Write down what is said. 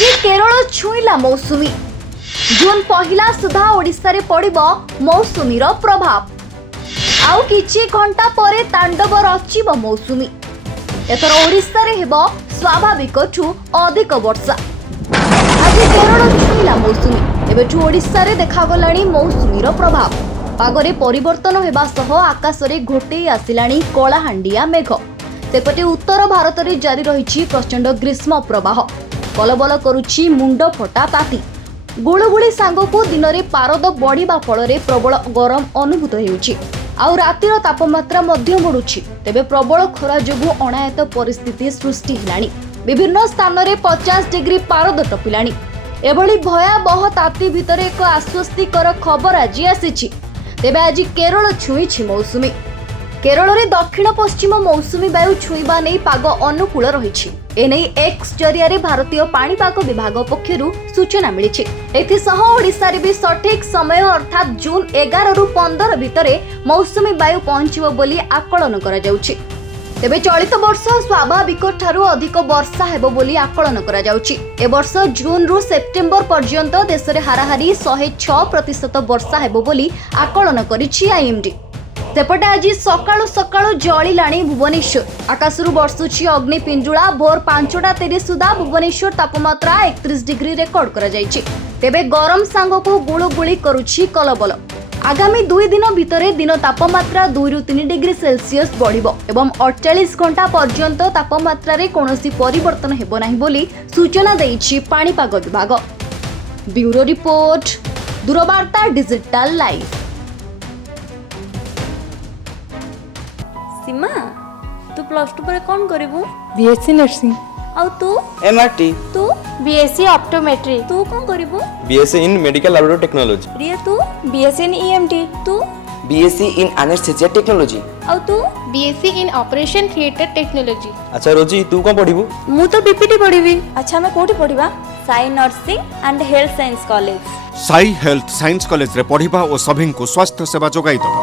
आज केरल छुईला मौसुमी जून पहला सुधा ओडिशा रे पड़िबो मौसुमीर प्रभाव आउ किछि घंटा परे तांडव रचिबो मौसुमी एथर ओडिशा रे हेबो स्वाभाविक ठू अधिक वर्षा आज केरल छुईला मौसुमी एबेठू ओडिशा रे देखागलाणी मौसुमीर प्रभाव पागरे परिवर्तन हेबा सह आकाश रे घोटे आसिलाणी कलाहांडिया मेघ सेपटे उत्तर भारत रे जारी रहिछि प्रचंड ग्रीष्म प्रवाह कलबल करुछि मुंड फटा ताती गुळुगुळी सांगकु दिन रे पारद बढ़िबा फल रे प्रबल गरम अनुभूत हेउछि आउ रातिर तापमात्रा मध्य बढ़ुछि तेबे प्रबल खरा जोगु अनायत परिस्थिति सृष्टि हिलाणी विभिन्न स्थान रे 50 डिग्री पारद टपिलाणी एभली भयावह ताती भितर एक आश्वस्तिकर खबर आज आसीछि तेबे आज केरल छुईछि मौसुमी केरल रे दक्षिण पश्चिम मौसुमी वायु छुईबा नै पाग अनुकूल रहिछि एनै एक्स जरिया रे भारतीय पाणीपाग विभाग पक्षरु सूचना मिलिछि एथिसह ओडिशा रे भी सठिक समय अर्थात जून 11 रु 15 भितरे मौसुमी वायु पहुंचिबो बोली आकलन करा जाउछि तेबे चलित वर्ष स्वाभाविक ठारू अधिक वर्षा हेबो बोली आकलन करा जाउछि ए वर्ष जून रु सेप्टेम्बर पर्यंत देश रे हाराहारी 106% वर्षा हेबो बोली आकलन करिछि आईएमडी सेपटे आज सकाळु सकाळु जळिलाणी भुवनेश्वर आकाशरू बर्षुछि अग्नि पिंजुळा भोर 5:30 सुधा भुवनेश्वर तापमात्रा 31 डिग्री रेकर्ड करा जायछि तेबे गरम सांगकु गुळुगुळी करूछि कलबल आगामी 2 दिन भितरे दिन तापमात्रा 2 रु 3 डिग्री सेल्सियस बढ़िबो एवं 48 घंटा पर्यंत तापमात्रा रे कोनोसी परिवर्तन हेबो नाही बोली सूचना दैछि पाणीपाग विभाग ब्यूरो रिपोर्ट दुरबार्ता डिजिटल लाइव। सीमा तू प्लस 2 पर कौन करिवु बीएससी नर्सिंग और तू एमआरटी तू बीएससी ऑप्टोमेट्री तू कौन करिवु BSc in medical laboratory technology रिया तू बीएससी इन ईएमटी तू बीएससी इन एनेस्थेसिया टेक्नोलॉजी और तू BSc in operation theatre technology. अच्छा रोजी तू कौन पढ़िबू मु तो बीपीटी पढ़िबी। अच्छा मैं कोठी पढ़िबा Sai nursing and health science college Sai health science college रे पढ़िबा और सभी को स्वास्थ्य सेवा जोगाई दबा।